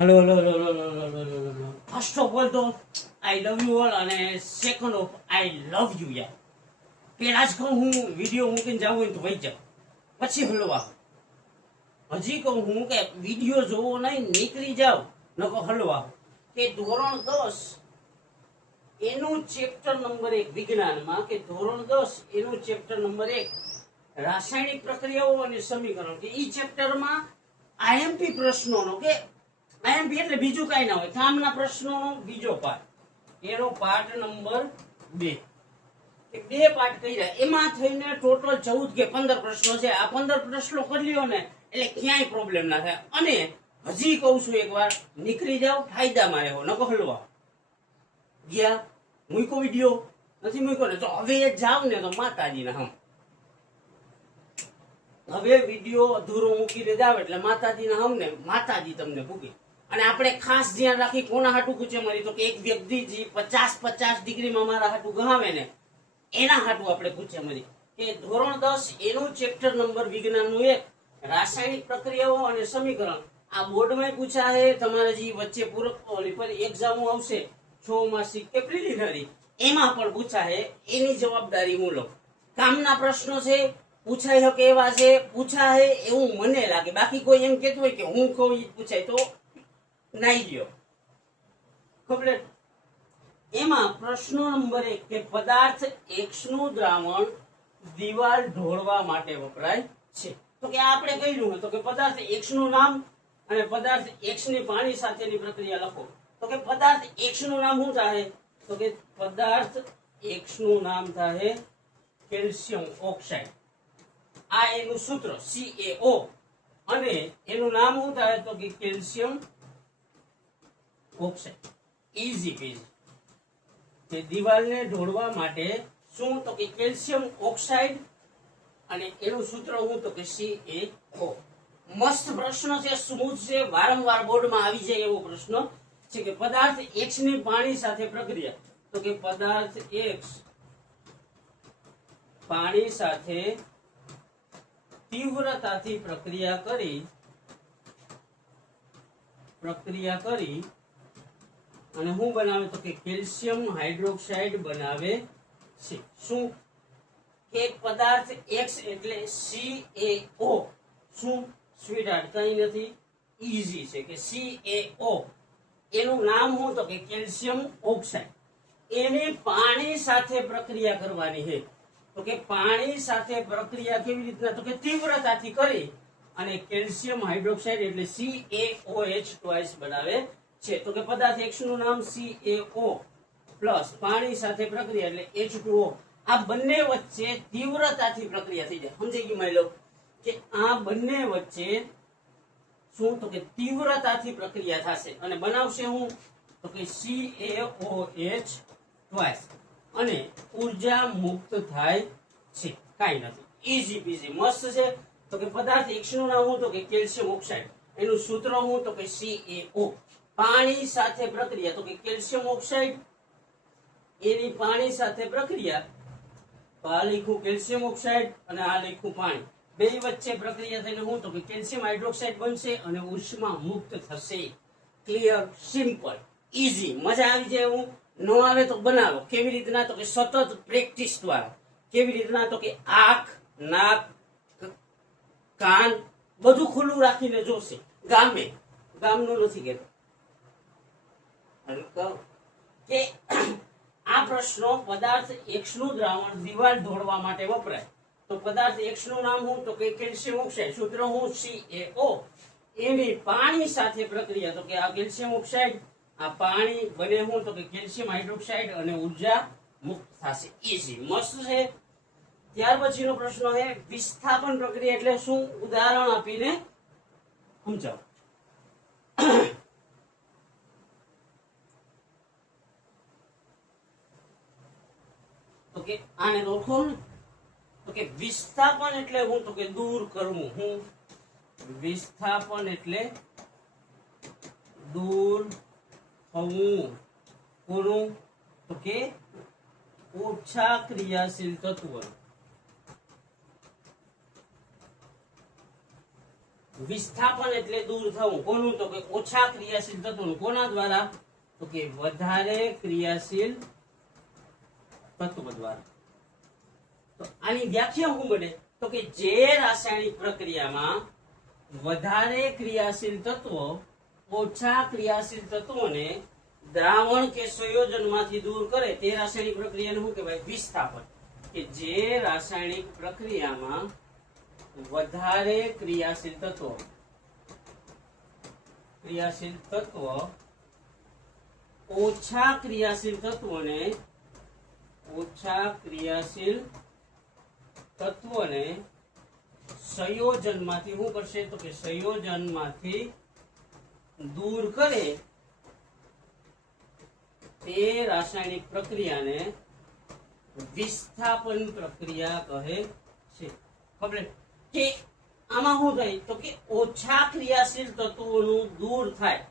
Hello hello hello hello hello hello hello. First of all તો આઈ love you all, અને second of I love you યાર. પેલા જ કહું હું વિડીયો મૂકીને જાઉં હોય તો વહી જાઉં, પછી હલવા. હજી કહું હું કે વિડીયો જોવો નહીં, નીકળી જાવ નકો હલવા. કે ધોરણ 10 એનું ચેપ્ટર નંબર 1 વિજ્ઞાનમાં, કે ધોરણ 10 એનું ચેપ્ટર નંબર 1 રાસાયણિક પ્રક્રિયાઓ અને સમીકરણ, કે ઈ ચેપ્ટરમાં આઈએમપી પ્રશ્નોનો, કે આઈએમપી એટલે બીજું કઈ ના હોય, કામના પ્રશ્નોનો બીજો પાર્ટ, એનો પાર્ટ નંબર 2. કે 2 પાર્ટ કર્યા, એમાં થઈને ટોટલ 14 કે 15 પ્રશ્નો છે. આ 15 પ્રશ્નો કરી લ્યો ને એટલે ક્યાંય પ્રોબ્લેમ ના થાય. અને હજી કહું છું એકવાર, નીકળી જાવ, ફાયદામાં રહો, નકો હલવા. ગયા મૂકો વિડીયો નથી મૂક્યો ને તો હવે જાવ ને તો માતાજીના હમ. હવે વિડીયો અધૂરો મૂકીને જાવ એટલે માતાજીના હમ ને માતાજી તમને ભૂગે. અને આપણે ખાસ ધ્યાન રાખી કોના હાટું પૂછે મારી, તો કે એક વ્યક્તિ જે 50 ડિગ્રીમાં મારા હાટું ગહાવે ને એના હાટું આપણે પૂછે મારી. કે ધોરણ 10 એનું ચેપ્ટર નંબર વિજ્ઞાનનું 1 રાસાયણિક પ્રક્રિયાઓ અને સમીકરણ. આ બોર્ડમાં પૂછા છે, તમારે જે વચ્ચે પૂરક એક્ઝામો આવશે 6 માસિક કે પ્રિલિમિનરી, એમાં પણ પૂછા છે. એની જવાબદારી હું લઉં. કામના પ્રશ્નો છે, પૂછાઈ શકે એવા છે, પૂછા છે એવું મને લાગે. બાકી કોઈ એમ કહેતું હોય કે હું કહું ઈ પૂછાય તો નાઈ ગયો. ખબર? એમાં પ્રશ્નો નંબર 1 કે પદાર્થ X નું દ્રાવણ દિવાલ ઢોળવા માટે વપરાય છે. તો કે આપણે કહ્યું તો કે પદાર્થ X નું નામ અને પદાર્થ X ની પાણી સાથેની પ્રક્રિયા લખો. તો કે પદાર્થ X નું નામ શું થાય? તો કે પદાર્થ X નું નામ થાય કેલ્શિયમ ઓક્સાઇડ. આ એનું સૂત્ર CaO, અને એનું નામ શું થાય? તો કે કેલ્શિયમ ઓક્સાઇડ. ઈઝી પીઝી. તે દિવાલને ઢોળવા માટે શું? તો કે કેલ્શિયમ ઓક્સાઇડ, અને એનું સૂત્ર શું? તો કે CaO. મસ્ત પ્રશ્ન છે, સ્મૂથ છે, વારંવાર બોર્ડમાં આવી જાય એવો પ્રશ્ન છે. કે પદાર્થ X ની પાણી સાથે પ્રક્રિયા. તો કે પદાર્થ X પાણી સાથે તીવ્રતાથી પ્રક્રિયા કરી અને શું બનાવે? તો કે કેલ્શિયમ હાઇડ્રોક્સાઇડ બનાવે છે. શું? કે પદાર્થ X એટલે CaO. શું સ્વીટહાર્ટ? કઈ નથી, ઈઝી છે. કે CaO એનું નામ શું? તો કે કેલ્શિયમ ઓક્સાઇડ. એને પાણી સાથે પ્રક્રિયા કરવાની છે. તો કે પાણી સાથે પ્રક્રિયા કેવી રીતના? તો કે તીવ્રતાથી કરી અને કેલ્શિયમ હાઇડ્રોક્સાઇડ એટલે CaOH ટ્વાઇસ બનાવે છે. તો કે પદાર્થ X નું નામ CaO પ્લસ પાણી સાથે પ્રક્રિયા એટલે H2O. આ બંને વચ્ચે તીવ્રતાથી પ્રક્રિયા થઈ જાય. સમજાઈ ગયું મારી લો? કે આ બંને વચ્ચે શું? તો કે તીવ્રતાથી પ્રક્રિયા થશે અને બનાવશે હું? તો કે CaOH ટ્વાઇસ, અને ઉર્જા મુક્ત થાય છે. કાઈ નથી, ઈઝી પીઝી, મસ્ત છે. તો કે પદાર્થ X નું નામ શું? તો કે કેલ્શિયમ ઓક્સાઇડ. એનું સૂત્ર શું? તો કે CaO. પાણી સાથે પ્રક્રિયા. તો કે કેલ્શિયમ ઓક્સાઇડ એની પાણી સાથે પ્રક્રિયા. તો આ લખ્યું કેલ્શિયમ ઓક્સાઇડ અને આ લખ્યું પાણી. બે વચ્ચે પ્રક્રિયા થઈને શું? તો કે કેલ્શિયમ હાઇડ્રોક્સાઇડ બનશે અને ઉષ્મા મુક્ત થશે. Clear, simple, easy. મજા આવી જાય એવું? ન આવે તો બનાવો. કેવી રીતના? તો કે સતત પ્રેક્ટિસ દ્વારા. કેવી રીતના? તો કે આંખ, નાક, કાન બધું ખુલ્લું રાખીને જોશે. ગામનું નથી કહેતો કે આ પ્રશ્નો પદાર્થ X નું દ્રાવણ દિવાલ ઢોળવા માટે વપરાય. તો પદાર્થ X નું નામ શું? તો કે કેલ્શિયમ ઓક્સાઇડ. સૂત્ર શું? CaO. એની પાણી સાથે પ્રક્રિયા. તો કે આ કેલ્શિયમ ઓક્સાઇડ, આ પાણી બને શું? તો કે કેલ્શિયમ હાઇડ્રોક્સાઇડ અને ઉર્જા મુક્ત થશે. ઈઝી, મસ્ત છે. ત્યાર પછીનો પ્રશ્ન છે વિસ્થાપન પ્રક્રિયા એટલે શું? ઉદાહરણ આપીને સમજાવો. તો કે આને ઓળખો ને? તો કે વિસ્થાપન એટલે હું? તો કે દૂર કરવું. હું? વિસ્થાપન એટલે દૂર થવું. કોનું? તો કે ઓછા ક્રિયાશીલ તત્વ. વિસ્થાપન એટલે દૂર થવું. કોનું? તો કે ઓછા ક્રિયાશીલ તત્વોનું. કોના દ્વારા? તો કે વધારે ક્રિયાશીલ તત્વ દ્વારા. તો આની વ્યાખ્યા શું બને? તો કે જે રાસાયણિક પ્રક્રિયામાં વધારે ક્રિયાશીલ તત્વો ઓછા ક્રિયાશીલ તત્વોને દ્રાવણ કે સંયોજનમાંથી દૂર કરે તે રાસાયણિક પ્રક્રિયાને શું કહેવાય? વિસ્થાપન. કે જે રાસાયણિક પ્રક્રિયામાં વધારે ક્રિયાશીલ તત્વો ઓછા ક્રિયાશીલ તત્વોને સંયોજનમાંથી શું કરશે? તો કે સંયોજનમાંથી દૂર કરે તે રાસાયણિક પ્રક્રિયાને વિસ્થાપન પ્રક્રિયા કહે છે. ખબર કે આમાં શું થાય? તો કે ઓછા ક્રિયાશીલ તત્વોનું દૂર થાય.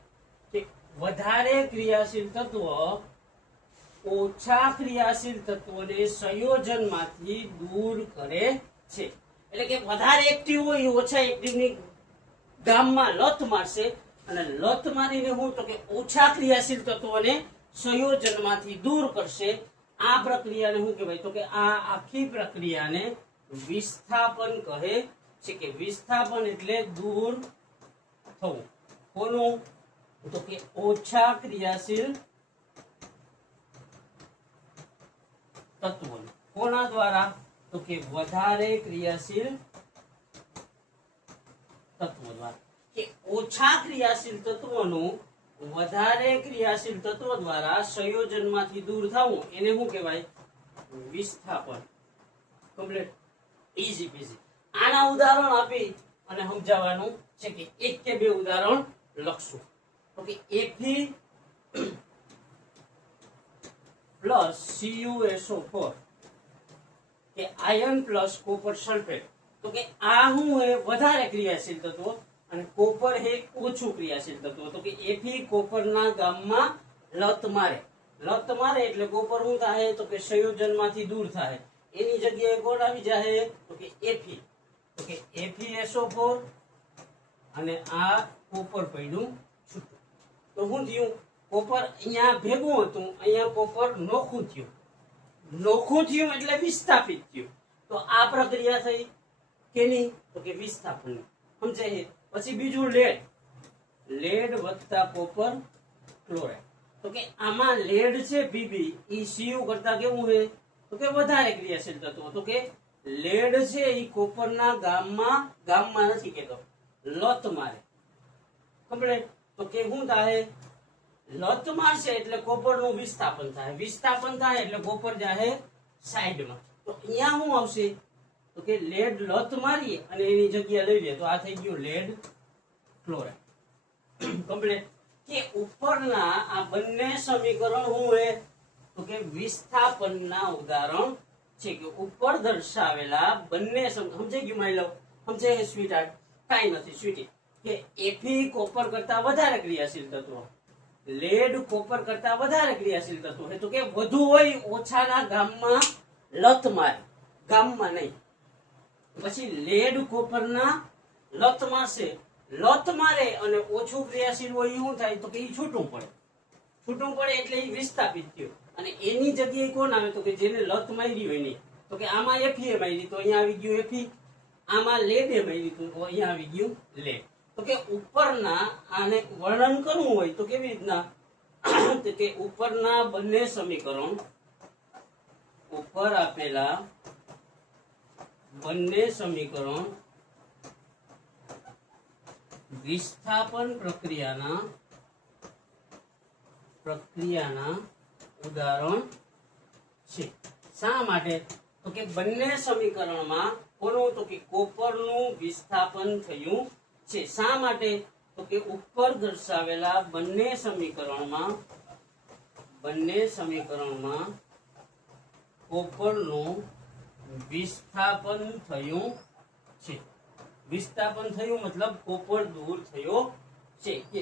કે વધારે ક્રિયાશીલ તત્વો ઓછા ક્રિયાશીલ તત્વોને સંયોજનમાંથી દૂર કરે છે. એટલે કે વધારે એક્ટિવ હોય ઓછા એક્ટિવની ગામમાં લત મારશે અને લત મારીને હું તો કે ઓછા ક્રિયાશીલ તત્વોને સંયોજનમાંથી દૂર કરશે. આ પ્રક્રિયાને શું કહેવાય? તો કે આ આખી પ્રક્રિયાને વિસ્થાપન કહે છે. કે વિસ્થાપન એટલે દૂર થવું. કોનું? તો કે ઓછા ક્રિયાશીલ તત્વોનું. કોના દ્વારા? તો કે વધારે ક્રિયાશીલ તત્વો દ્વારા. કે ઓછા ક્રિયાશીલ તત્વોનું વધારે ક્રિયાશીલ તત્વો દ્વારા સંયોજનમાંથી દૂર થવું એને શું કહેવાય? વિસ્થાપન. કમ્પ્લીટ. ઈઝી પીઝી. આના ઉદાહરણ આપી અને સમજાવવાનું છે કે એક કે બે ઉદાહરણ લખશું. તો કે Fe પ્લસ CuSO4 કે આયર્ન પ્લસ કોપર સલ્ફેટ. તો કે આ શું હે? વધારે ક્રિયાશીલ તત્વો અને કોપર હે ઓછું ક્રિયાશીલ તત્વ. તો કે Fe કોપરના ગામમાં લત મારે એટલે કોપર શું થાય? તો કે સંયોજનમાંથી દૂર થાય. એની જગ્યાએ કોણ આવી જાય? તો કે Fe. તો કે FeSO4 અને આ કોપર પડ્યું છૂટું. તો શું થયું? કોપર અહીંયા ભેગું હતું, અહીંયા કોપર નોખું થયું એટલે વિસ્થાપિત થયું. તો આ પ્રક્રિયા થઈ કેની? તો કે વિસ્થાપન. સમજાય? પછી બીજું લેડ વત્તા કોપર ક્લોરાઇડ. તો કે આમાં લેડ છે Pb ઈ Cu કરતા કેવું છે? તો કે વધારે ક્રિયાશીલ તત્વ. તો કે લેડ છે ઈ કોપરના ગામમાં નથી કેતો, લત મારે. કમ્પ્લીટ. તો કે શું થાય? લત મારશે એટલે કોપરનું વિસ્થાપન થાય એટલે કોપર જાહે સાઈડમાં. તો અહીંયા શું આવશે? તો કે લેડ લત મારીએ અને એની જગ્યા લઈ લે તો આ થઈ ગયું લેડ ક્લોરાઇડ. કમ્પ્લીટ. કે ઉપરના આ બંને સમીકરણ શું હે? તો કે વિસ્થાપનના ઉદાહરણ છે. કે ઉપર દર્શાવેલા બંને સમજાઈ ગયું? માની લો સમજાય સ્વીટ હાર્ટ? કાંઈ નથી સ્વીટી. કે Fe કોપર કરતા વધારે ક્રિયાશીલ તત્વો, લેડ કોપર કરતા વધારે ક્રિયાશીલ તત્વો છે. તો કે વધુ હોય ઓછાના ગામમાં લત મારે, ગામમાં નહીં. પછી લેડ કોપરના લત મારશે, લત મારે અને ઓછું ક્રિયાશીલ હોય શું થાય? તો કે એ છૂટું પડે એટલે એ વિસ્થાપિત થયું. અને એની જગ્યાએ કોણ આવે? તો કે જેને લત મારી હોય નહીં. તો કે આમાં Fe મારી તો અહીંયા આવી ગયું Fe, આમાં લેડ મારી તો અહીંયા આવી ગયું લેડ. તો કે ઉપરના આને વર્ણન કરવું હોય તો કેવી રીતના? તો કે ઉપરના બંને સમીકરણ, ઉપર આપેલા બંને સમીકરણ વિસ્થાપન પ્રક્રિયાના ઉદાહરણ છે. શા માટે? તો કે બંને સમીકરણમાં કોનું? તો કે કોપરનું વિસ્થાપન થયું છે. શા માટે? તો કે ઉપર દર્શાવેલા બંને સમીકરણમાં કોપરનું વિસ્થાપન થયું છે. વિસ્થાપન થયું મતલબ કોપર દૂર થયો છે. કે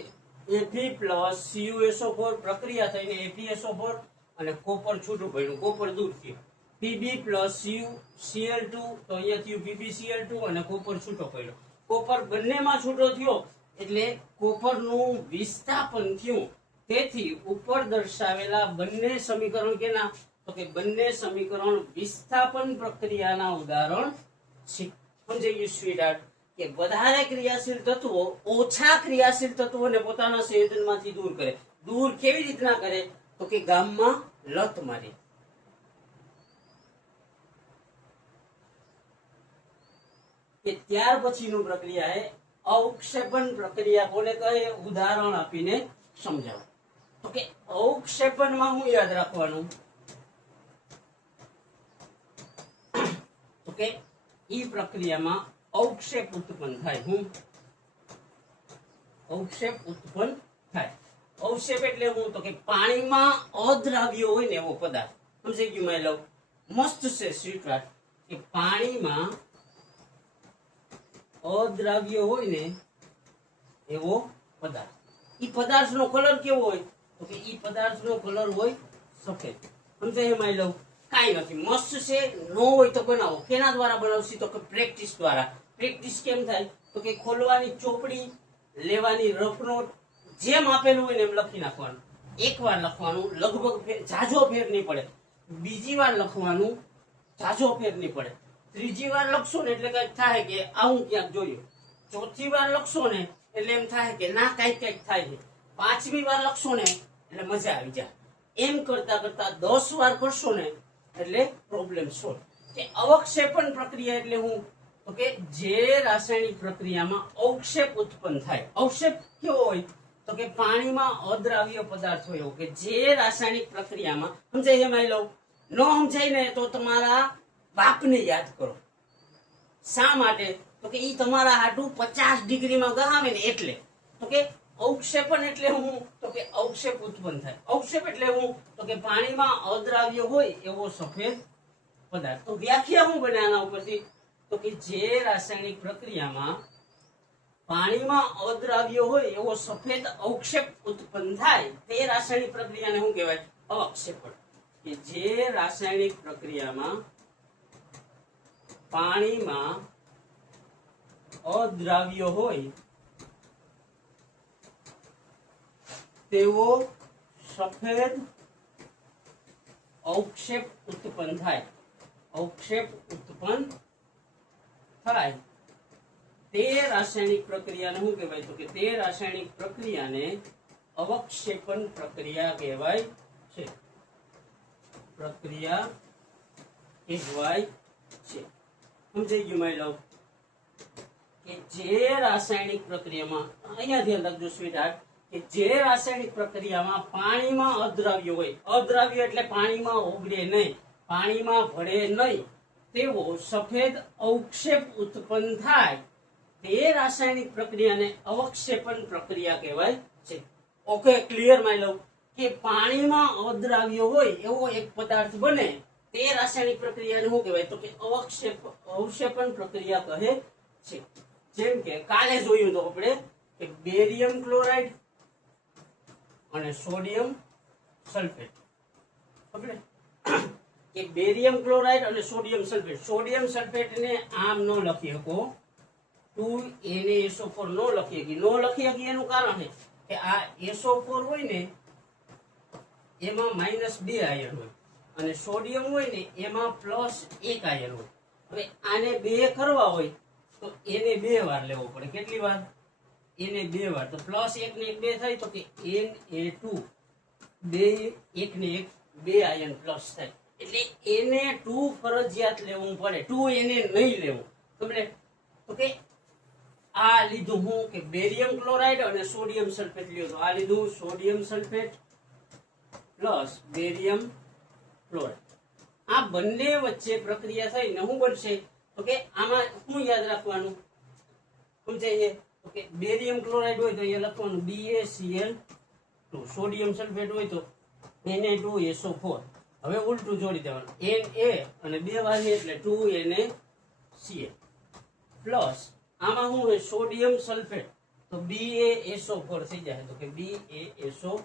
Fe પ્લસ CuSO4 પ્રક્રિયા થઈને FeSO4 અને કોપર છૂટું પડ્યું, કોપર દૂર થયું. Pb પ્લસ Cl2 તો અહીંયા થયું PbCl2 અને કોપર છૂટો પડ્યો. કોપર બંનેમાં છૂટો થયો એટલે કોપરનું વિસ્થાપન થયું. તેથી ઉપર દર્શાવેલા બંને સમીકરણ કેના? તો કે બંને સમીકરણ વિસ્થાપન પ્રક્રિયાના ઉદાહરણ છે. સમજાઈ ગયું સ્વીટહાર્ટ? કે વધારે ક્રિયાશીલ તત્વો ઓછા ક્રિયાશીલ તત્વોને પોતાના સંયોજનમાંથી દૂર કરે. દૂર કેવી રીતના કરે? તો કે ગામમાં લત મારી. કે ત્યાર પછીનું પ્રક્રિયા છે અવક્ષેપણ પ્રક્રિયા. કોને કહે? ઉદાહરણ આપીને સમજાવો. તો કે અવક્ષેપણમાં શું યાદ રાખવાનું? તો કે ઈ પ્રક્રિયામાં અવક્ષેપ ઉત્પન્ન થાય. હું અવક્ષેપ ઉત્પન્ન થાય. અવક્ષેપ એટલે હું? તો કે પાણીમાં અદ્રાવ્ય હોય ને એવો પદાર્થ. સમજાઈ ગયું માય લવ? મસ્ત છે સ્વીટહાર્ટ. કે પાણીમાં અદ્રાવ્ય હોય ને એવો પદાર્થ. ઈ પદાર્થનો કલર કેવો હોય? તો કે ઈ પદાર્થનો કલર હોય સફેદ. સમજાય માય લવ? કાંઈ નથી, મસ્ત છે. નો હોય તો બનાવો. કેના દ્વારા બનાવશી? તો કે પ્રેક્ટિસ દ્વારા. પ્રેક્ટિસ કેમ થાય? તો કે ખોલવાની ચોપડી, લેવાની રફ નોટ, જેમ આપેલું હોય ને એમ લખી નાખવાનું. એકવાર લખવાનું, લગભગ ઝાઝો ફેર નહીં પડે. બીજી વાર લખવાનું, ઝાઝો ફેર નહીં પડે. ત્રીજી વાર લખશો ને એટલે કઈક થાય કે આવું ક્યાંક જોયું. ચોથી વાર લખશો ને એટલે એમ થાય કે ના કઈક થાય છે. પાંચમી વાર લખશો ને એટલે મજા આવી જાય. એમ કરતા કરતા 10 વાર કરશો ને એટલે પ્રોબ્લેમ સોલ્વ. કે અવક્ષેપણ પ્રક્રિયા એટલે હું? તો કે જે રાસાયણિક પ્રક્રિયામાં અવક્ષેપ ઉત્પન્ન થાય. અવક્ષેપ કેવો હોય? તો કે પાણીમાં અદ્રાવ્ય પદાર્થ હોય. કે જે રાસાયણિક પ્રક્રિયામાં, સમજાય છે માય લવ? ન સમજાય ને તો તમારા બાપને યાદ કરો. શા માટે? તો કે ઈ તમારા હાટું 50 ડિગ્રીમાં ગહાવે ને એટલે. તો કે અવક્ષેપણ એટલે હું? તો કે અવક્ષેપ ઉત્પન્ન થાય. અવક્ષેપ એટલે હું? તો કે પાણીમાં અદ્રાવ્ય હોય એવો સફેદ પદાર્થ. તો વ્યાખ્યા શું બને આના ઉપરથી? તો કે જે રાસાયણિક પ્રક્રિયામાં પાણીમાં અદ્રાવ્ય હોય એવો સફેદ અવક્ષેપ ઉત્પન્ન થાય તે રાસાયણિક પ્રક્રિયાને શું કહેવાય? અવક્ષેપણ. કે જે રાસાયણિક પ્રક્રિયામાં પાણીમાં અદ્રાવ્ય હોય તેવો સફેદ અવક્ષેપ ઉત્પન્ન થાય. અવક્ષેપ ઉત્પન્ન થાય તે રાસાયણિક પ્રક્રિયાને શું કહેવાય? તો કે તે રાસાયણિક પ્રક્રિયાને અવક્ષેપણ પ્રક્રિયા કહેવાય છે. પ્રક્રિયા કહેવાય છે. સમજાઈ ગયું માય લવ? કે જે રાસાયણિક પ્રક્રિયામાં, અહીંયા ધ્યાન રાખજો સ્વીટહાર્ટ, કે જે રાસાયણિક પ્રક્રિયામાં પાણીમાં અદ્રાવ્ય હોય, અદ્રાવ્ય એટલે પાણીમાં ઓગળે નહીં, પાણીમાં ભળે નહીં, તેવો સફેદ અવક્ષેપ ઉત્પન્ન થાય તે રાસાયણિક પ્રક્રિયાને અવક્ષેપણ પ્રક્રિયા કહેવાય છે. ઓકે, ક્લિયર માય લવ? કે પાણીમાં અદ્રાવ્ય હોય એવો એક પદાર્થ બને તે રાસાયણિક પ્રક્રિયાને શું કહેવાય? તો કે અવક્ષેપણ પ્રક્રિયા કહે છે. જેમ કે કાલે જોયું તો આપણે કે બેરિયમ ક્લોરાઇડ અને સોડિયમ સલ્ફેટ. આપણે કે બેરિયમ ક્લોરાઇડ અને સોડિયમ સલ્ફેટ. સોડિયમ સલ્ફેટ ને આમ ન લખી શકો, 2NaSO4 ન લખી શકી. ન લખી શકી એનું કારણ છે કે આ SO4 હોય ને એમાં -2 આયન હોય અને સોડિયમ હોય ને એમાં +1 આયન હોય. હવે આને 2 કરવા હોય તો એને 2 વાર લેવો પડે. કેટલી વાર? એને 2 વાર. તો +1 ને 1 2 થાય તો કે Na2 1 ને 1 2 આયન પ્લસ થાય. એટલે Na2 ફરજિયાત લેવું પડે. 2Na નહીં લેવું. તમને તો કે આ લીધું હું કે બેરિયમ ક્લોરાઇડ અને સોડિયમ સલ્ફેટ લ્યો તો આ લીધું sodium sulphate plus barium chloride. આ બંને વચ્ચે પ્રક્રિયા થઈને શું બનશે? તો કે આમાં શું યાદ રાખવાનું? સમજાય છે? તો કે બેરિયમ ક્લોરાઇડ હોય તો અહીંયા લખવાનું BaCl2, સોડિયમ સલ્ફેટ હોય તો Na2SO4. હવે ઉલટું જોડી દેવાનું, Na અને 2 વાર એટલે 2NaCl પ્લસ આમાં શું હોય? સોડિયમ સલ્ફેટ તો BaSO4 થઈ જાય. તો કે BaSO4.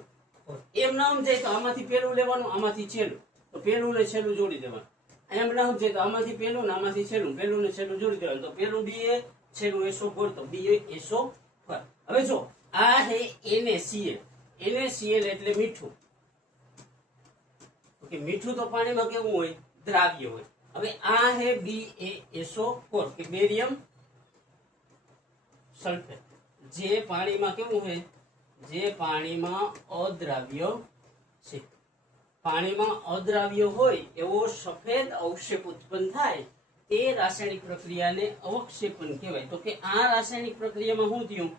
એમ ના સમજાય તો આમાંથી પેલું લેવાનું, આમાંથી છેલ્લું. તો પેલું ને છેલ્લું જોડી દેવાનું. એમ ના સમજાય તો આમાંથી પેલું ને આમાંથી છેલ્લું, પેલું ને છેલ્લું જોડી દેવાનું. તો પેલું Ba છેલ્લું SO4 તો BaSO4. હવે જો આ હે NaCl. NaCl એટલે મીઠું. ઓકે, મીઠું તો પાણીમાં કેવું હોય? દ્રાવ્ય હોય. હવે આ હે BaSO4 કે બેરિયમ સલ્ફેટ, જે પાણીમાં કેવું છે? જે પાણીમાં અદ્રાવ્ય છે. પાણીમાં અદ્રાવ્ય હોય એવો સફેદ અવક્ષેપ ઉત્પન્ન થાય તે રાસાયણિક પ્રક્રિયાને અવક્ષેપણ કહેવાય. તો કે આ રાસાયણિક પ્રક્રિયામાં શું થયું?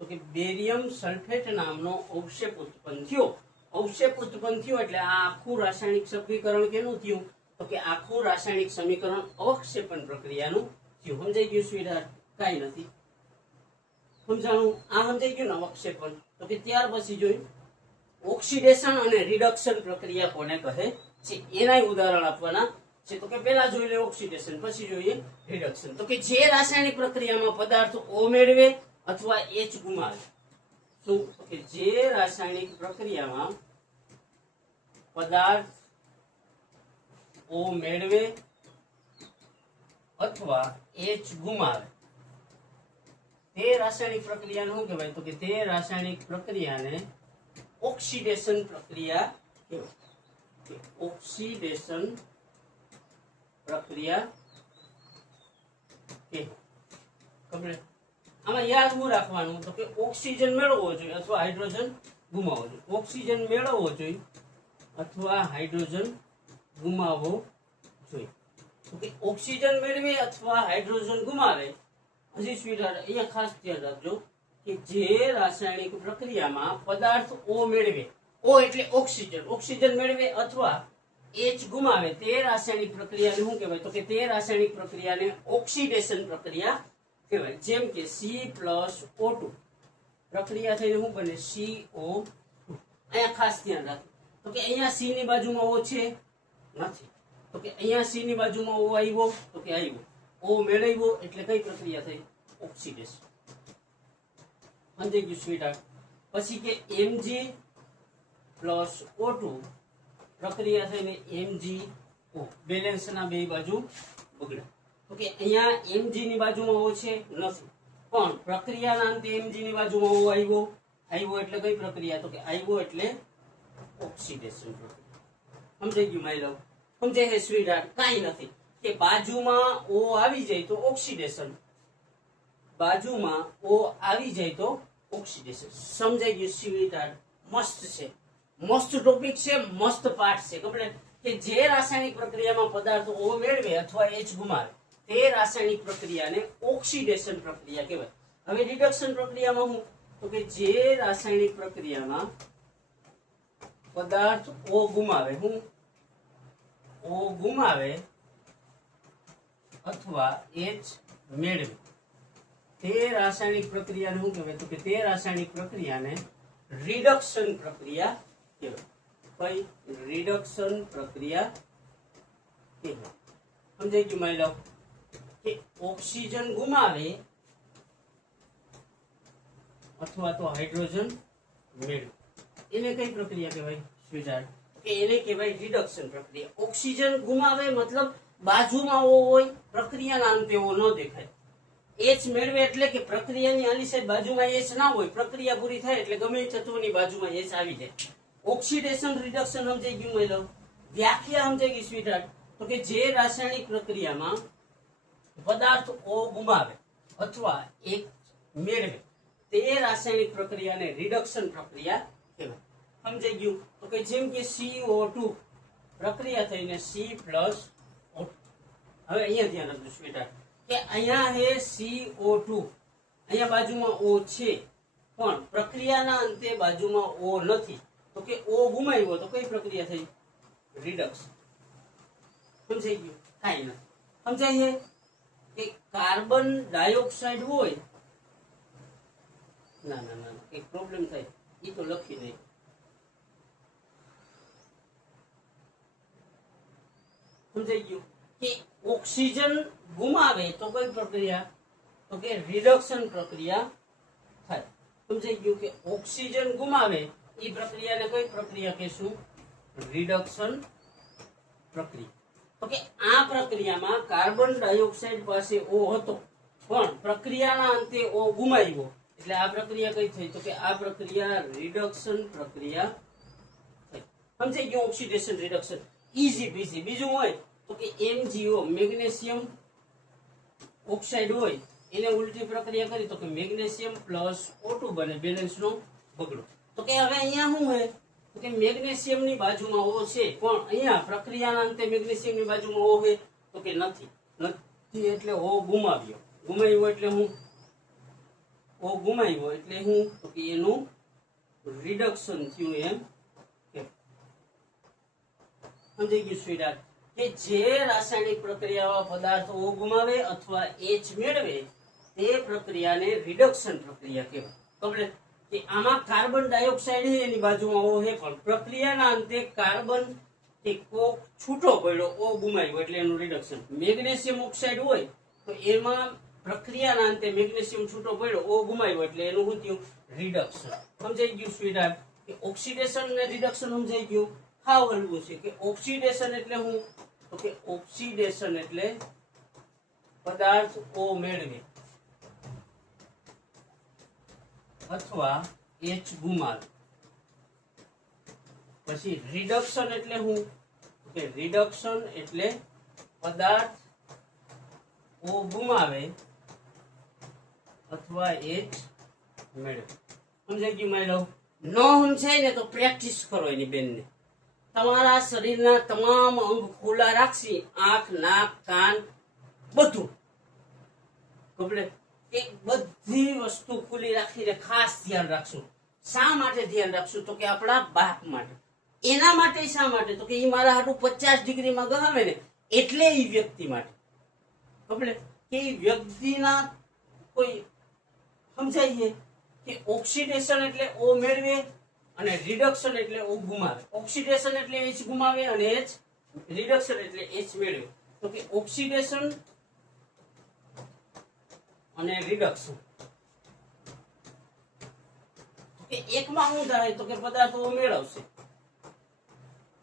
તો કે બેરિયમ સલ્ફેટ નામનો અવક્ષેપ ઉત્પન્ન થયો. અવક્ષેપ ઉત્પન્ન થયો એટલે આ આખું રાસાયણિક સમીકરણ કેનું થયું? તો કે આખું રાસાયણિક સમીકરણ અવક્ષેપણ પ્રક્રિયાનું થયું. સમજાઈ ગયું સ્વીટહાર્ટ? કાંઈ નથી સમજાણું? આ સમજાઈ ગયું ને અવક્ષેપણ? તો કે ત્યાર પછી જોયું ઓક્સિડેશન અને રિડક્શન પ્રક્રિયા કોને કહે છે એના ઉદાહરણ આપવાના છે. તો કે પહેલા જોઈ લે ઓક્સિડેશન, પછી જોઈએ રિડક્શન. તો કે જે રાસાયણિક પ્રક્રિયામાં પદાર્થ O મેળવે અથવા H ગુમાવે. શું? તો કે જે રાસાયણિક પ્રક્રિયામાં પદાર્થ O મેળવે અથવા H ગુમાવે તે રાસાયણિક પ્રક્રિયાને શું કહેવાય? તો કે તે રાસાયણિક પ્રક્રિયાને ઓક્સિડેશન પ્રક્રિયા કહેવાય. ઓક્સિડેશન પ્રક્રિયા કહેવાય. આમાં યાદ શું રાખવાનું? તો કે ઓક્સિજન મેળવવો જોઈએ અથવા હાઇડ્રોજન ગુમાવવો જોઈએ. ઓક્સિજન મેળવવો જોઈએ અથવા હાઇડ્રોજન ગુમાવવો જોઈએ. તો કે ઓક્સિજન મેળવે અથવા હાઇડ્રોજન ગુમાવે. હજી સ્વીટહાર્ટ અહીંયા ખાસ ધ્યાન રાખજો કે જે રાસાયણિક પ્રક્રિયામાં પદાર્થ O મેળવે, O એટલે ઓક્સિજન, ઓક્સિજન મેળવે અથવા H ગુમાવે તે રાસાયણિક પ્રક્રિયાને શું કહેવાય? તો કે તે રાસાયણિક પ્રક્રિયાને ઓક્સિડેશન પ્રક્રિયા કહેવાય. જેમ કે C+O2 પ્રક્રિયા થઈને શું બને? CO2. અહીંયા ખાસ ધ્યાન રાખો. તો કે અહીંયા C ની બાજુમાં O છે? નથી. તો કે અહીંયા C ની બાજુમાં O આવ્યો? તો કે આવ્યો. O મેળવ્યો એટલે કઈ પ્રક્રિયા થઈ? ઓક્સિડેશન. સમજાઈ ગયું સ્વીટહાર્ટ? પછી કે Mg+O2 પ્રક્રિયા થઈને MgO. બેલેન્સના બે બાજુ બગડે. તો કે અહીંયા Mg ની બાજુમાં O છે? નથી. પણ પ્રક્રિયાના અંતે Mg ની બાજુમાં O આવ્યો? આવ્યો એટલે કઈ પ્રક્રિયા? તો કે આવ્યો એટલે ઓક્સિડેશન પ્રક્રિયા. સમજાઈ ગયું માય લવ? સમજાય છે સ્વીટહાર્ટ? કાંઈ નથી કે બાજુમાં O આવી જાય તો ઓક્સિડેશન, બાજુમાં O આવી જાય તો ઓક્સિડેશન. સમજાઈ ગયું સ્વીટહાર્ટ? મસ્ત છે, મસ્ત ટોપિક છે, મસ્ત પાઠ છે. કમ્પ્લીટ. કે જે રાસાયણિક પ્રક્રિયામાં પદાર્થ O મેળવે અથવા H ગુમાવે તે રાસાયણિક પ્રક્રિયાને ઓક્સિડેશન પ્રક્રિયા કહેવાય. હવે રિડક્શન પ્રક્રિયામાં હું? તો કે જે રાસાયણિક પ્રક્રિયામાં પદાર્થ O ગુમાવે, હું O ગુમાવે અથવા H મેળવે તે રાસાયણિક પ્રક્રિયાને શું કહેવાય? તો કે તે રાસાયણિક પ્રક્રિયાને રિડક્શન પ્રક્રિયા કહેવાય. કઈ? રિડક્શન પ્રક્રિયા કહેવાય. સમજાઈ ગયું માય લવ? કે ઓક્સિજન ગુમાવે અથવા તો હાઇડ્રોજન મેળવે એને કઈ પ્રક્રિયા કહેવાય સ્વીટહાર્ટ? કે એને કહેવાય રિડક્શન પ્રક્રિયા. ઓક્સિજન ગુમાવે મતલબ બાજુમાં O હોય, પ્રક્રિયાના અંતે O ન દેખાય. H મેળવે એટલે કે પ્રક્રિયાની આની સાઈડ બાજુમાં H ના હોય, પ્રક્રિયા પૂરી થાય એટલે ગમે તે તત્વની બાજુમાં H આવી જાય. ઓક્સિડેશન રિડક્શન સમજાઈ ગયું માય લવ? વ્યાખ્યા સમજાઈ ગઈ સ્વીટહાર્ટ? તો કે જે રાસાયણિક પ્રક્રિયામાં પદાર્થ O ગુમાવે અથવા H મેળવે તે રાસાયણિક પ્રક્રિયાને રિડક્શન પ્રક્રિયા કહેવાય. સમજાઈ ગયું? તો કે જેમ કે CO2 પ્રક્રિયા થઈને C+O2. હવે અહીંયા ધ્યાન રાખજો સ્વીટહાર્ટ કે અહીંયા હે CO2, અહીંયા બાજુમાં O છે પણ પ્રક્રિયાના અંતે બાજુમાં O નથી. તો કે O ગુમાવ્યો તો કઈ પ્રક્રિયા થઈ? રિડક્શન. સમજાઈ ગયું? કાંઈ નથી. સમજાય છે કે કાર્બન ડાયોક્સાઇડ હોય, ના ના ના એક પ્રોબ્લેમ થાય એ તો લખી નહીં. સમજાઈ ગયું? કે ઓક્સિજન ગુમાવે તો કઈ પ્રક્રિયા? તો કે રિડક્શન પ્રક્રિયા થાય. સમજાઈ ગયું? કે ઓક્સિજન ગુમાવે એ પ્રક્રિયાને કઈ પ્રક્રિયા કહેશું? રિડક્શન પ્રક્રિયા. તો કે આ પ્રક્રિયામાં કાર્બન ડાયોક્સાઇડ પાસે O હતો પણ પ્રક્રિયાના અંતે O ગુમાવ્યો એટલે આ પ્રક્રિયા કઈ થઈ તો કે આ પ્રક્રિયા રિડક્શન પ્રક્રિયા થઈ. સમજાઈ ગયું? ઓક્સિડેશન રિડક્શન ઈઝી પીસી. બીજું હોય તો કે MgO મેગ્નેશિયમ ઓક્સાઇડ હોય એને ઉલટી પ્રક્રિયા કરી તો કે મેગ્નેશિયમ પ્લસ O2 બને, બેલેન્સનો બગડો. તો કે હવે અહીંયા શું હોય તો કે મેગ્નેશિયમ ની બાજુમાં O છે પણ અહીંયા પ્રક્રિયાના અંતે મેગ્નેશિયમ ની બાજુમાં O છે તો કે નથી એટલે O ગુમાવ્યો. ગુમાવ્યો એટલે હું O ગુમાવ્યો એટલે હું તો કે એનું રિડક્શન થયું એમ કે. સમજાઈ ગયું સ્વીટહાર્ટ? કે જે રાસાયણિક પ્રક્રિયામાં પદાર્થ O ગુમાવે અથવા H મેળવે તે પ્રક્રિયાને રિડક્શન પ્રક્રિયા કહેવાય. કમ્પ્લીટ? કે આમાં કાર્બન ડાયોક્સાઇડ છે એની બાજુમાં O છે પણ પ્રક્રિયાના અંતે કાર્બન કે કોક છૂટો પડ્યો O ગુમાવ્યો એટલે એનું રિડક્શન. મેગ્નેશિયમ ઓક્સાઇડ હોય તો એમાં પ્રક્રિયાના અંતે મેગ્નેશિયમ છૂટો પડ્યો O ગુમાવ્યો એટલે એનું શું થયું? રિડક્શન. સમજાઈ ગયું સ્વીટહાર્ટ? કે ઓક્સિડેશન અને રિડક્શન સમજાઈ ગયું? હાવ હલવું છે કે ઓક્સિડેશન એટલે હું તો કે ઓક્સિડેશન એટલે પદાર્થ O મેળવે અથવા H ગુમાવે. પછી રિડક્શન એટલે હું કે રિડક્શન એટલે પદાર્થ O ગુમાવે અથવા H મેળવે. સમજાઈ ગયું મારી લો? ન સમજાય ને તો પ્રેક્ટિસ કરો એની બેનને. તમારા શરીરના તમામ અંગ ખુલ્લા રાખશી, આંખ, નાક, કાન બધું. કમ્પ્લીટ? એક બધી વસ્તુ ખુલ્લી રાખીને ખાસ ધ્યાન રાખશું. શા માટે ધ્યાન રાખશું તો કે આપણા બાપ માટે. એના માટે શા માટે તો કે એ મારા હાટું 50 ડિગ્રીમાં ગહાવે ને એટલે એ વ્યક્તિ માટે. કમ્પ્લીટ? કે એ વ્યક્તિના કોઈ સમજાય કે ઓક્સિડેશન એટલે O મેળવે અને રિડક્શન એટલે O ગુમાવે. ઓક્સિડેશન એટલે H ગુમાવે અને H રિડક્શન એટલે H મેળવે. તો કે ઓક્સિડેશન અને રિડક્શન કે એકમાં શું થાય તો કે પદાર્થ O મેળવશે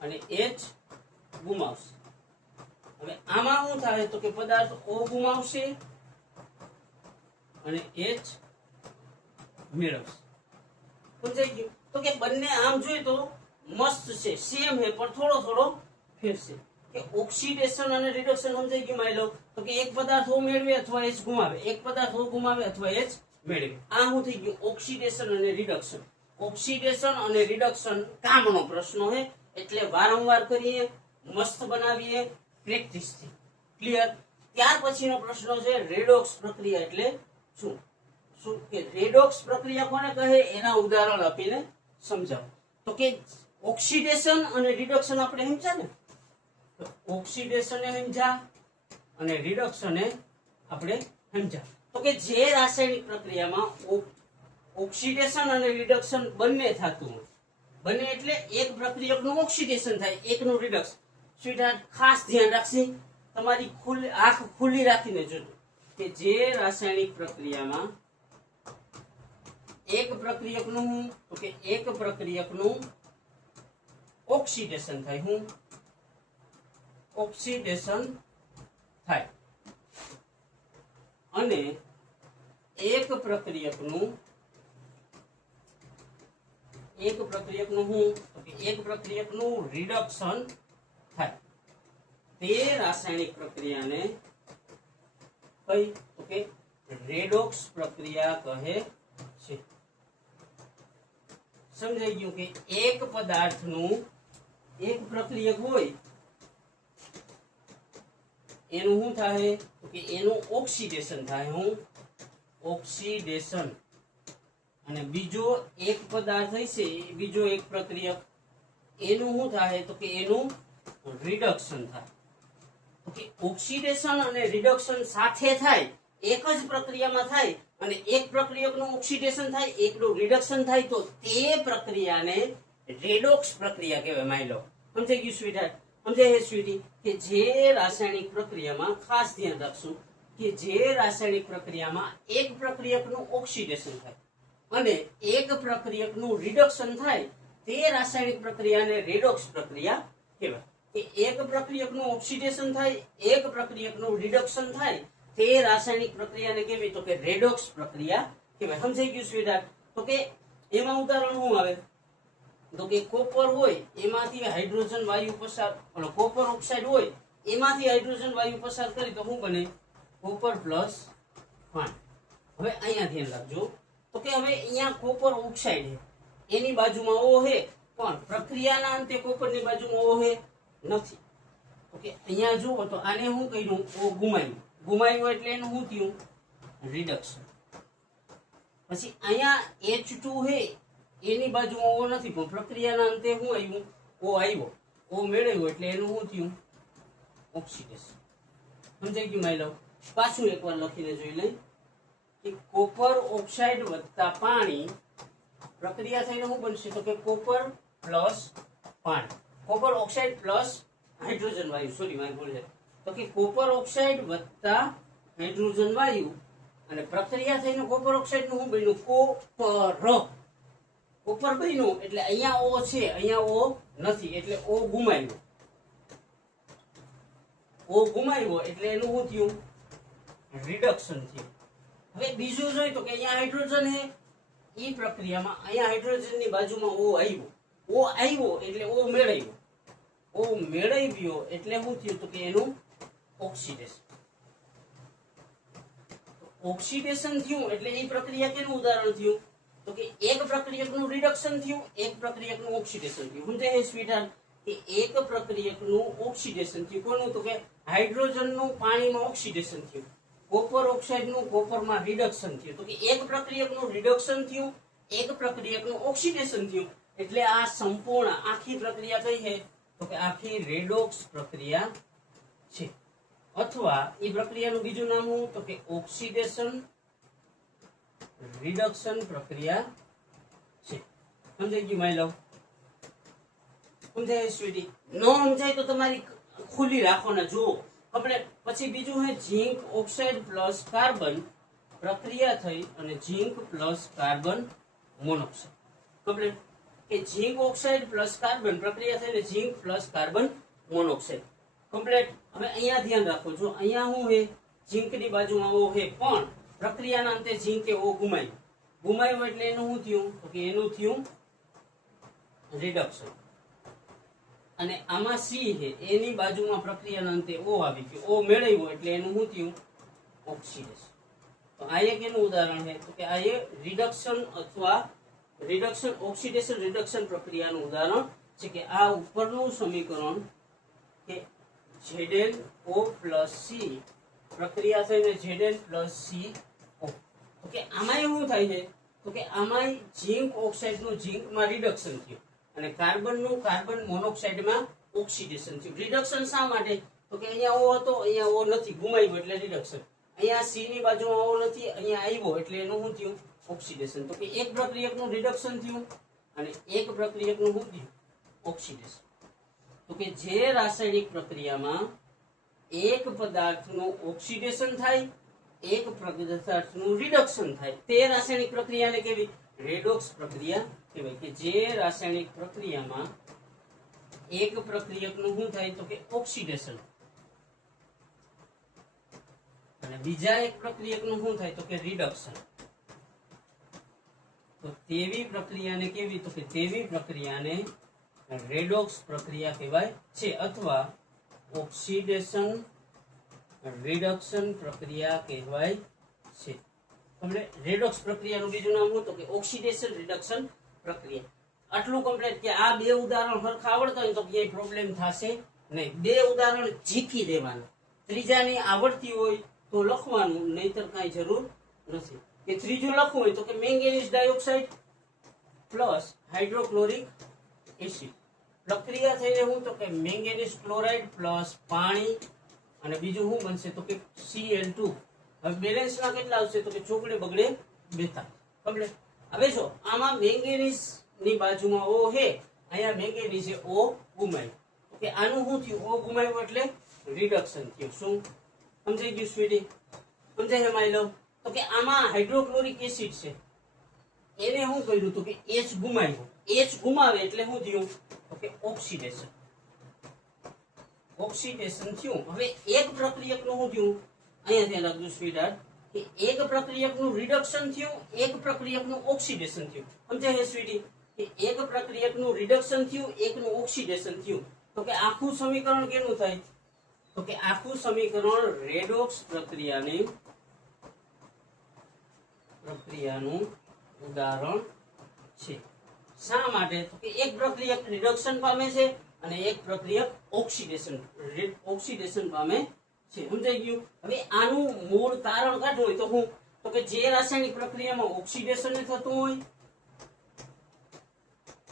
અને H ગુમાવશે. હવે આમાં શું થાય તો કે પદાર્થ O ગુમાવશે અને H મેળવશે. સમજાઈ ગયું? તો કે બંને આમ જોઈએ તો મસ્ત છે, સેમ છે પણ થોડો થોડો ફેર છે. કે ઓક્સિડેશન અને રિડક્શન સમજાઈ ગયું મારી લો? તો કે એક પદાર્થ O મેળવે અથવા H ગુમાવે, એક પદાર્થ O ગુમાવે અથવા H મેળવે. આ શું થઈ ગયું? ઓક્સિડેશન અને રિડક્શન. ઓક્સિડેશન અને રિડક્શન કામનો પ્રશ્ન છે એટલે વારંવાર કરીએ, મસ્ત બનાવીએ પ્રેક્ટિસથી. ક્લિયર? ત્યાર પછીનો પ્રશ્ન છે રેડોક્સ પ્રક્રિયા એટલે શું? શું કે રેડોક્સ પ્રક્રિયા કોને કહે એના ઉદાહરણ આપીને સમજાવો. તો કે ઓક્સિડેશન અને રિડક્શન આપણે સમજ્યા ને? ઓક્સિડેશન એ સમજ્યા અને રિડક્શન એ આપણે સમજ્યા. તો કે જે રાસાયણિક પ્રક્રિયામાં ઓક્સિડેશન અને રિડક્શન બંને થતું હોય, બંને એટલે એક પ્રક્રિયકનું ઓક્સિડેશન થાય, એકનું રિડક્શન. સ્વીટહાર્ટ ખાસ ધ્યાન રાખશે, તમારી આંખ ખુલ્લી રાખીને જોજો કે જે રાસાયણિક પ્રક્રિયામાં એક પ્રક્રિયકનું તો કે એક પ્રક્રિયકનું ઓક્સિડેશન થાય, હું ઓક્સિડેશન થાય અને એક પ્રક્રિયકનું હું તો કે એક પ્રક્રિયકનું રિડક્શન થાય. તે રાસાયણિક પ્રક્રિયાને કઈ તો કે રેડોક્સ પ્રક્રિયા કહે છે. સમજાઈ ગયું? કે એક પદાર્થનું એક પ્રક્રિયક હોય એનું શું થાય તો કે એનું ઓક્સિડેશન થાય, હું ઓક્સિડેશન. અને બીજો એક પદાર્થ હશે, બીજો એક પ્રક્રિયક, એનું શું થાય તો કે એનું રિડક્શન થાય. તો કે ઓક્સિડેશન અને રિડક્શન સાથે થાય, એક જ પ્રક્રિયામાં થાય અને એક પ્રક્રિયકનું ઓક્સિડેશન થાય, એકનું રિડક્શન થાય તો તે પ્રક્રિયાને રેડોક્સ પ્રક્રિયા કહેવાય. માની લો સમજાઈ ગયું સ્વીટહાર્ટ? સમજાય સ્વીટી? કે જે રાસાયણિક પ્રક્રિયામાં ખાસ ધ્યાન રાખશું કે જે રાસાયણિક પ્રક્રિયામાં એક પ્રક્રિયકનું ઓક્સિડેશન થાય અને એક પ્રક્રિયકનું રિડક્શન થાય તે રાસાયણિક પ્રક્રિયાને રેડોક્સ પ્રક્રિયા કહેવાય. કે એક પ્રક્રિયકનું ઓક્સિડેશન થાય, એક પ્રક્રિયકનું રિડક્શન થાય તે રાસાયણિક પ્રક્રિયાને કેવી તો કે રેડોક્સ પ્રક્રિયા કહેવાય. સમજાઈ ગયું સ્વીટહાર્ટ? તો કે એમાં ઉદાહરણ શું આવે તો કે કોપર હોય એમાંથી હાઇડ્રોજન વાયુ પસાર, કોપર ઓક્સાઇડ હોય એમાંથી હાઇડ્રોજન વાયુ પસાર કરી તો શું બને? કોપર પ્લસ પાણી. હવે અહીંયા ધ્યાન રાખજો તો કે હવે અહીંયા કોપર ઓક્સાઇડ છે એની બાજુમાં O છે પણ પ્રક્રિયાના અંતે કોપરની બાજુમાં O છે નથી. ઓકે, અહીંયા જુઓ તો આને શું કર્યું? O ગુમાવ્યું એટલે એનું શું થયું? રિડક્શન. પછી અહીંયા H2 છે એની બાજુમાં O નથી પણ પ્રક્રિયાના અંતે શું આવ્યું? O આવ્યો. O મેળવ્યો એટલે એનું શું થયું? ઓક્સિડેશન. સમજાઈ ગયું માય લવ? પાછું એકવાર લખીને જોઈ લઈ કે કોપર ઓક્સાઇડ વત્તા પાણી પ્રક્રિયા થઈને શું બનશે તો કે કોપર પ્લસ પાણી, કોપર ઓક્સાઇડ પ્લસ હાઇડ્રોજન વાયુ, સોરી મારી ભૂલ છે. તો કે કોપર ઓક્સાઇડ વત્તા હાઇડ્રોજન વાયુ અને પ્રક્રિયા થઈને કોપર ઓક્સાઇડ નું શું બન્યું? કોપર બન્યું એટલે અહીંયા O છે અહીંયા O નથી એટલે O ગુમાવ્યો. O ગુમાવ્યો એટલે એનું શું થયું? રિડક્શન થયું. હવે બીજું જોઈએ તો કે અહીંયા હાઇડ્રોજન છે ઈ પ્રક્રિયામાં અહીંયા હાઇડ્રોજન ની બાજુમાં O આવ્યો. O આવ્યો એટલે O મેળવ્યો. O મેળવ્યો એટલે શું થયું તો કે એનું ઓક્સિડેશન. ઓક્સિડેશન થયું એટલે એ પ્રક્રિયા કેનું ઉદાહરણ થયું તો કે એક પ્રક્રિયકનું રિડક્શન થયું, એક પ્રક્રિયકનું ઓક્સિડેશન થયું. સમજાય સ્વીટહાર્ટ? કે એક પ્રક્રિયકનું ઓક્સિડેશન થયું. કોનું? તો કે હાઇડ્રોજનનું પાણીમાં ઓક્સિડેશન થયું, કોપર ઓક્સાઇડનું કોપરમાં રિડક્શન થયું. તો કે એક પ્રક્રિયકનું રિડક્શન થયું, એક પ્રક્રિયકનું ઓક્સિડેશન થયું એટલે આ સંપૂર્ણ આખી પ્રક્રિયા કઈ છે તો કે આખી રેડોક્સ પ્રક્રિયા છે. અથવા એ પ્રક્રિયાનું બીજું નામ શું તો કે ઓક્સિડેશન રિડક્શન પ્રક્રિયા છે. સમજાઈ ગયું માય લવ? સમજાય સ્વીટી? નો સમજાય તો તમારી ખુલ્લી રાખો ને જુઓ કમ્પ્લીટ. પછી બીજું છે ઝીંક ઓક્સાઇડ પ્લસ કાર્બન પ્રક્રિયા થઈ અને ઝીંક પ્લસ કાર્બન મોનોક્સાઇડ. કમ્પ્લીટ. કે ઝીંક ઓક્સાઇડ પ્લસ કાર્બન પ્રક્રિયા થઈને ઝીંક પ્લસ કાર્બન મોનોક્સાઇડ. કમ્પ્લીટ. હવે અહીંયા ધ્યાન રાખો જો અહીંયા શું છે? ઝીંકની બાજુમાં O છે પણ પ્રક્રિયાના અંતે ઝીંકે O ગુમાવ્યું એટલે એનું શું થયું તો કે એનું થયું રિડક્શન. અને આમાં C છે એની બાજુમાં પ્રક્રિયાના અંતે O આવી ગયો, O મેળવ્યો એટલે એનું શું થયું? ઓક્સિડેશન. તો આ એક એનું ઉદાહરણ છે તો કે આ એક રિડક્શન અથવા રિડક્શન ઓક્સિડેશન રિડક્શન પ્રક્રિયાનું ઉદાહરણ છે કે આ ઉપરનું સમીકરણ કે ZnO + C પ્રક્રિયા થઈને Zn + CO. ઓકે, આમાં શું થાય છે તો કે આમાં ઝીંક ઓક્સાઇડનું ઝીંકમાં રિડક્શન થયું અને કાર્બનનું કાર્બન મોનોક્સાઇડમાં ઓક્સિડેશન થયું. રિડક્શન શા માટે તો કે અહીંયા O હતો અહીંયા O નથી, ગુમાવ્યો એટલે રિડક્શન. અહીંયા C ની બાજુમાં O નથી અહીંયા આવ્યો એટલે એનું શું થયું? ઓક્સિડેશન. તો કે એક પ્રક્રિયકનું રિડક્શન થયું અને એક પ્રક્રિયકનું શું થયું? ઓક્સિડેશન. તો કે જે રાસાયણિક પ્રક્રિયામાં એક પદાર્થનું ઓક્સિડેશન થાય એક પદાર્થનું રિડક્શન થાય તે રાસાયણિક પ્રક્રિયાને કેવી? રેડોક્સ પ્રક્રિયા કહેવાય. કે જે રાસાયણિક પ્રક્રિયામાં એક પ્રક્રિયકનું શું થાય તો કે ઓક્સિડેશન અને બીજા એક પ્રક્રિયકનું શું થાય તો કે રિડક્શન. તો તેવી પ્રક્રિયાને કેવી તો કે તેવી પ્રક્રિયાને રેડોક્સ પ્રક્રિયા કહેવાય છે અથવા ઓક્સિડેશન રિડક્શન પ્રક્રિયા કહેવાય છે. તમને રેડોક્સ પ્રક્રિયાનું બીજું નામ શું તો કે ઓક્સિડેશન રિડક્શન પ્રક્રિયા. આટલું કમ્પ્લીટ. કે આ બે ઉદાહરણ સરખા આવડતા હોય તો ક્યાંય પ્રોબ્લેમ થશે નહીં. બે ઉદાહરણ શીખી દેવાના, ત્રીજાની આવડતી હોય તો લખવાનું, નહીતર કાંઈ જરૂર નથી. કે ત્રીજું લખવું હોય તો કે manganese dioxide plus hydrochloric acid પ્રક્રિયા થઈને શું તો કે મેંગેનીઝ ક્લોરાઇડ પ્લસ પાણી અને બીજું શું બનશે તો કે Cl2. હવે બેલેન્સમાં કેટલા આવશે તો કે ચોકડે બગડે 42. કમ્પ્લીટ. હવે જો આમાં મેંગેનીઝ ની બાજુમાં O છે અહીંયા મેંગેનીઝ છે O ગુમાવ્યું. ઓકે, આનું શું થયું? O ગુમાવ્યું એટલે રિડક્શન થયું. શું સમજાઈ ગયું સ્વીટી? સમજાય માય લવ? તો કે આમાં હાઇડ્રોક્લોરિક એસિડ છે એને શું કર્યું તો કે H ગુમાવ્યો. H ગુમાવે એટલે શું થયું તો કે ઓક્સિડેશન થયું. હવે એક પ્રક્રિયકનું શું થયું? અહીંયા ધ્યાન રાખજો સ્વીટહાર્ટ કે એક પ્રક્રિયકનું રિડક્શન થયું, એક પ્રક્રિયકનું ઓક્સિડેશન થયું. સમજાય છે સ્વીટી? કે એક પ્રક્રિયકનું રિડક્શન થયું, એકનું ઓક્સિડેશન થયું. તો કે આખું સમીકરણ કેનું થાય? તો કે આખું સમીકરણ રેડોક્સ પ્રક્રિયાનું ઉદાહરણ છે. શા માટે? તો કે એક પ્રક્રિયક રિડક્શન પામે છે અને એક પ્રક્રિયક ઓક્સિડેશન પામે છે. સમજાઈ ગયું? હવે આનું મૂળ કારણ કાઢવું હોય તો હું તો કે જે રાસાયણિક પ્રક્રિયામાં ઓક્સિડેશન થતું હોય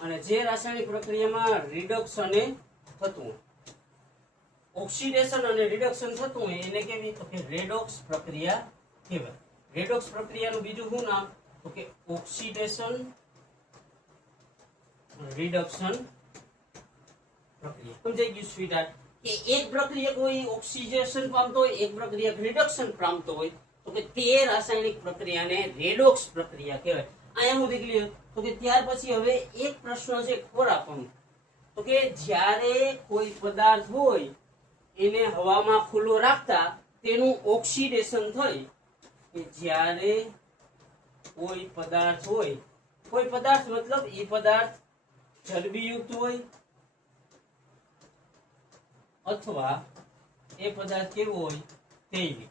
અને જે રાસાયણિક પ્રક્રિયામાં રિડક્શન થતું હોય, ઓક્સિડેશન અને રિડક્શન થતું હોય એને કેવી? તો કે રેડોક્સ પ્રક્રિયા કહેવાય. રેડોક્સ પ્રક્રિયાનું બીજું શું નામ? તો કે ઓક્સિડેશન રિડક્શન પ્રક્રિયા. સમજાઈ ગયું સ્વીટહાર્ટ? કે એક પ્રક્રિયક હોય ઓક્સિડેશન પામતો હોય, એક પ્રક્રિયક રિડક્શન પામતો હોય, તો કે તે રાસાયણિક પ્રક્રિયાને રેડોક્સ પ્રક્રિયા કહેવાય. અહીંયા હું ક્લિયર? તો કે ત્યાર પછી હવે એક પ્રશ્ન છે ખોરાકનો. તો કે જ્યારે કોઈ પદાર્થ હોય એને હવામાં ખુલ્લો રાખતા તેનું ઓક્સિડેશન થઈ, કે જ્યારે કોઈ પદાર્થ હોય, કોઈ પદાર્થ મતલબ એ પદાર્થ ચરબીયુક્ત હોય અથવા એ પદાર્થ કેવો હોય? તૈલી.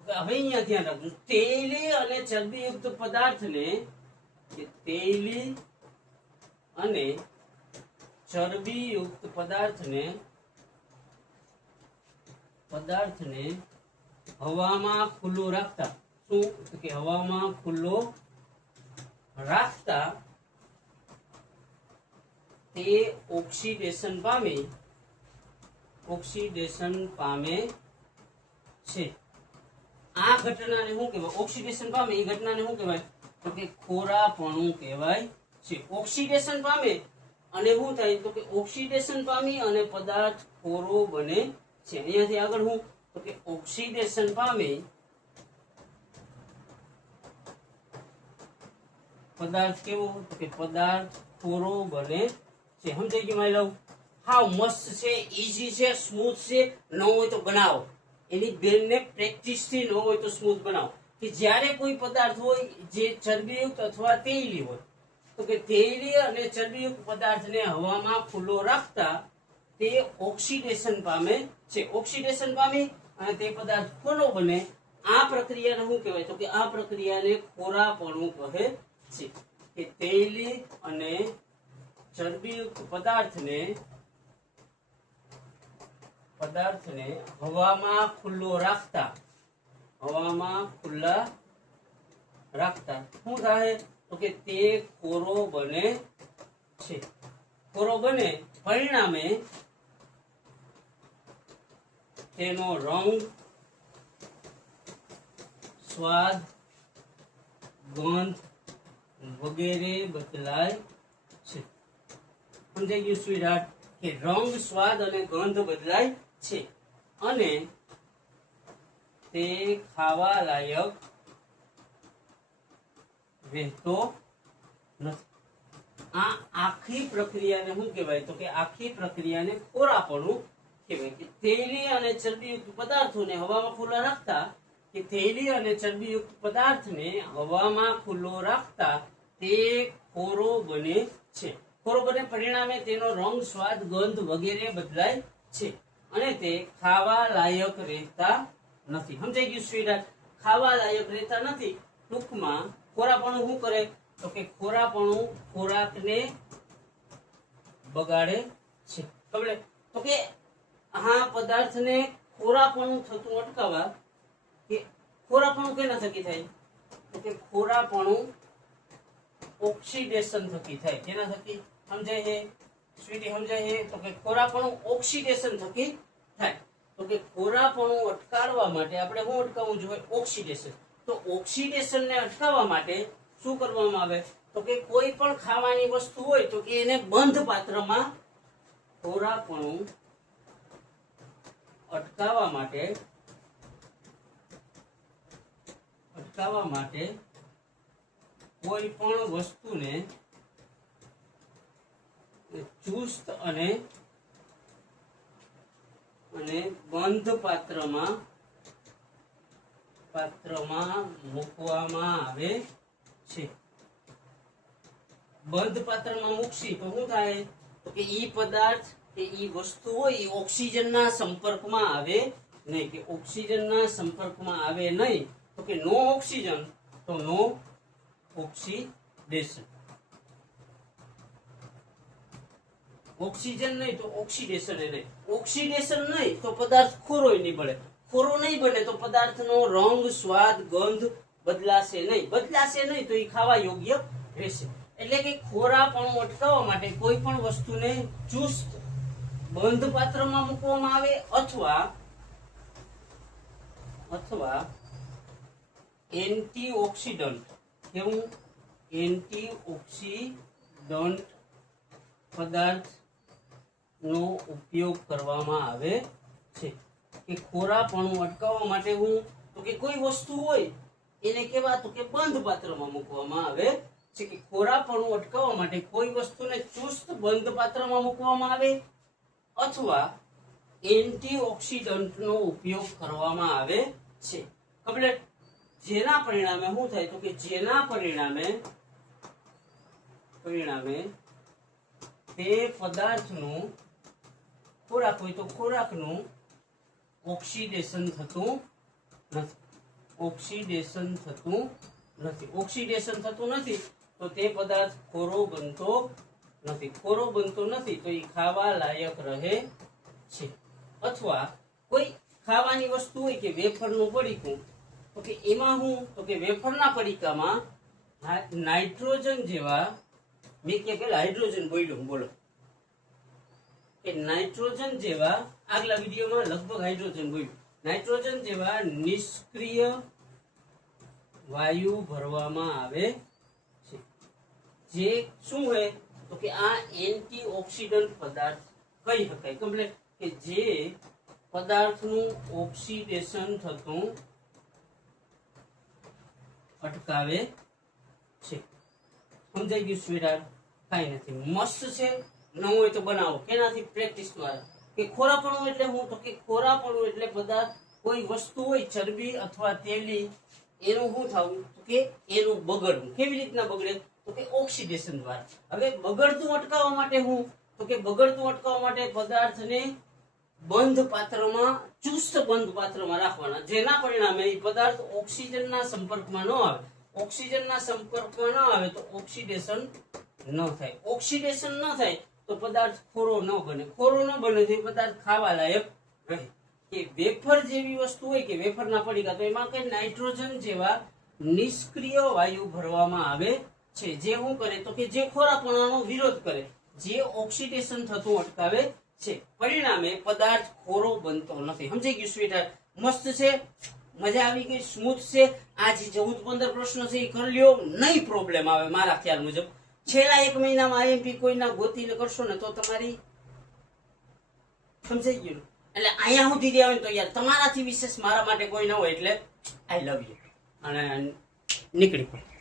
હવે અહીંયા ધ્યાન રાખજો, તૈલી અને ચરબીયુક્ત પદાર્થને, કે તૈલી અને ચરબીયુક્ત પદાર્થને હવામાં ખુલ્લો રાખતા, શું? તો કે હવામાં ખુલ્લો રાખતા તે ઓક્સિડેશન પામે છે. આ ઘટનાને શું કહેવાય? ઓક્સિડેશન પામે એ ઘટનાને શું કહેવાય? તો કે ખોરાપણું કહેવાય છે. ઓક્સિડેશન પામે અને શું થાય? તો કે ઓક્સિડેશન પામી અને પદાર્થ ખોરો બને છે. અહીંયાથી આગળ હું તો કે ઓક્સિડેશન પામે પદાર્થ કેવો? તો કે પદાર્થ ખોરો બને છે. સમજાઈ ગયું મારી લવ? હાવ મસ્ત છે, ઈઝી છે, સ્મૂથ છે. ન હોય તો બનાવો, એની બેનને પ્રેક્ટિસ થી ન હોય તો સ્મૂથ બનાવો. કે જ્યારે કોઈ પદાર્થ હોય જે ચરબીયુક્ત અથવા તૈલી હોય, તો કે તૈલી અને ચરબીયુક્ત પદાર્થને હવામાં ખુલ્લો રાખતા તે ઓક્સિડેશન પામે છે. ઓક્સિડેશન પામી અને તે પદાર્થ ખોરો બને. આ પ્રક્રિયાને શું કહેવાય? તો કે આ પ્રક્રિયાને ખોરાપણું કહે છે. કે તૈલી અને ચરબીયુક્ત પદાર્થને હવામાં ખુલ્લા રાખતા શું થાય? તો કે તે ખોરો બને છે. ખોરો બને પરિણામે તેનો રંગ, સ્વાદ, ગંધ વગેરે બદલાય છે. સમજાઈ ગયું સ્વીટહાર્ટ? કે રંગ, સ્વાદ અને ગંધ બદલાય છે અને તે ખાવા લાયક રહેતો નથી. આ આખી પ્રક્રિયાને શું કહેવાય? તો કે આખી પ્રક્રિયાને ખોરાપણું કહેવાય. કે તૈલી અને ચરબીયુક્ત પદાર્થોને હવામાં ખુલ્લા રાખતા, કે તૈલી અને ચરબીયુક્ત પદાર્થને હવામાં ખુલ્લો રાખતા તે ખોરો બને છે. ખોરો બને પરિણામે તેનો રંગ, સ્વાદ, ગંધ વગેરે બદલાય છે અને તે ખાવા લાયક રહેતા નથી. સમજાઈ ગયું સ્વીટહાર્ટ? ખાવા લાયક રહેતા નથી. ટૂંકમાં ખોરાપણું શું કરે? તો કે ખોરાપણું ખોરાકને બગાડે છે. ખબર? તો કે આ પદાર્થને ખોરાપણું થતું અટકાવવા, કે ખોરાપણું કેના થકી થાય? તો કે ખોરાપણું ઓક્સિડેશન થકી થાય. કેના થકી? સમજાય છે સ્વીટી? સમજાય છે? તો કે ખોરાપણું ઓક્સિડેશન થકી થાય. તો કે ખોરાપણું અટકાવવા માટે આપણે શું અટકાવવું જોઈએ? ઓક્સિડેશન. તો ઓક્સિડેશનને અટકાવવા માટે શું કરવામાં આવે? તો કે કોઈ પણ ખાવાની વસ્તુ હોય તો કે એને બંધ પાત્રમાં ખોરાપણું અટકાવવા માટે કોઈ પણ વસ્તુને ચુસ્ત અને બંધ પાત્રમાં પાત્રમાં મૂકવામાં આવે છે. બંધ પાત્રમાં મૂકશી તો શું થાય? તો કે ઈ પદાર્થ કે ઈ વસ્તુ હોય એ ઓક્સિજનના સંપર્કમાં આવે નહીં. કે ઓક્સિજનના સંપર્કમાં આવે નહીં તો કે નો ઓક્સિજન, તો નો ઓક્સિડેશન. ઓક્સિજન નહીં તો ઓક્સિડેશન એ નહીં. ઓક્સિડેશન નહીં તો પદાર્થ ખોરોય નહીં બને. ખોરો નહીં બને તો પદાર્થનો રંગ, સ્વાદ, ગંધ બદલાશે નહીં. બદલાશે નહીં તો એ ખાવા યોગ્ય રહેશે. એટલે કે ખોરાપણું અટકાવવા માટે કોઈ પણ વસ્તુને ચુસ્ત બંધ પાત્રમાં મૂકવામાં આવે અથવા એન્ટીઓક્સિડન્ટ, કેવું એન્ટીઓક્સિડન્ટ પદાર્થનો ઉપયોગ કરવામાં આવે છે. કે ખોરાપણું અટકાવવા માટે હું તો કે કોઈ વસ્તુ હોય એને કેવા તો કે બંધ પાત્રમાં મૂકવામાં આવે છે. કે ખોરાપણું અટકાવવા માટે કોઈ વસ્તુને ચુસ્ત બંધ પાત્રમાં મૂકવામાં આવે અથવા એન્ટીઓક્સિડન્ટનો ઉપયોગ કરવામાં આવે છે. કમ્પ્લીટ. જેના પરિણામે શું થાય તો કે જેના પરિણામે તે પદાર્થનું ખોરાક હોય તો ખોરાકનું ઓક્સિડેશન થતું નથી. ઓક્સિડેશન થતું નથી તો તે પદાર્થ ખોરો બનતો નથી. ખોરો બનતો નથી તો એ ખાવા લાયક રહે છે. અથવા કોઈ ખાવાની વસ્તુ હોય કે વેફરનું પડીકું તો કે એમાં હું તો કે વેફરના પડીકામાં નાઇટ્રોજન જેવા, મેં કે પેલા હાઇડ્રોજન બોલ્યો, બોલો કે નાઇટ્રોજન જેવા, આગલા વિડીયોમાં લગભગ હાઇડ્રોજન બોલ્યું, નાઇટ્રોજન જેવા નિષ્ક્રિય વાયુ ભરવામાં આવે છે. જે શું હોય તો કે આ એન્ટીઓક્સિડન્ટ પદાર્થ કહી શકાય. કમ્પ્લીટ. કે જે પદાર્થનું ઓક્સિડેશન થતું અટકાવે છે. સમજાઈ ગયું સ્વીટાર? કઈ નથી, મસ્ત છે. ન હોય તો બનાવો. કેનાથી? પ્રેક્ટિસ દ્વારા. કે ખોરાપણું એટલે હું તો કે ખોરાપણું એટલે પદાર્થ કોઈ વસ્તુ હોય ચરબી અથવા તેલી, એનું શું થવું તો કે એનું બગડવું. કેવી રીતના બગડે તો કે ઓક્સિડેશન દ્વારા. હવે બગડતું અટકાવવા માટે હું તો કે બગડતું અટકાવવા માટે પદાર્થને બંધ પાત્રમાં, ચુસ્ત બંધ પાત્રમાં રાખવાના. જેના પરિણામે એ પદાર્થ ઓક્સિજનના સંપર્કમાં ન આવે. ઓક્સિજનના સંપર્કમાં ન આવે તો ઓક્સિડેશન ન થાય. ઓક્સિડેશન ન થાય તો પદાર્થ ખોરો ન બને. ખોરો ન બને તો એ પદાર્થ ખાવા લાયક રહે. કે વેફર જેવી વસ્તુ હોય કે વેફરના પડીકા, તો એમાં કઈ નાઇટ્રોજન જેવા નિષ્ક્રિય વાયુ ભરવામાં આવે છે. જે શું કરે તો કે જે ખોરાપણાનો વિરોધ કરે, જે ઓક્સિડેશન થતું અટકાવે છે. પરિણામે પદાર્થ ખોરો બનતો નથી. સમજાઈ ગયું સ્વીટર? મસ્ત છે, મજા આવી ગઈ, સ્મૂથ છે. આ જે 14-15 પ્રશ્નો છે એ કરી લ્યો, નહીં પ્રોબ્લેમ આવે મારા ખ્યાલ મુજબ. છેલ્લા 1 મહિનામાં આઈએમપી કોઈના ગોતીને કરશો ને તો તમારી સમજાઈ ગયું. એટલે અહીંયા સુધી રહ્યા હોય તો યાર તમારાથી વિશેષ મારા માટે કોઈ ન હોય. એટલે આઈ લવ યુ અને નીકળી પડે.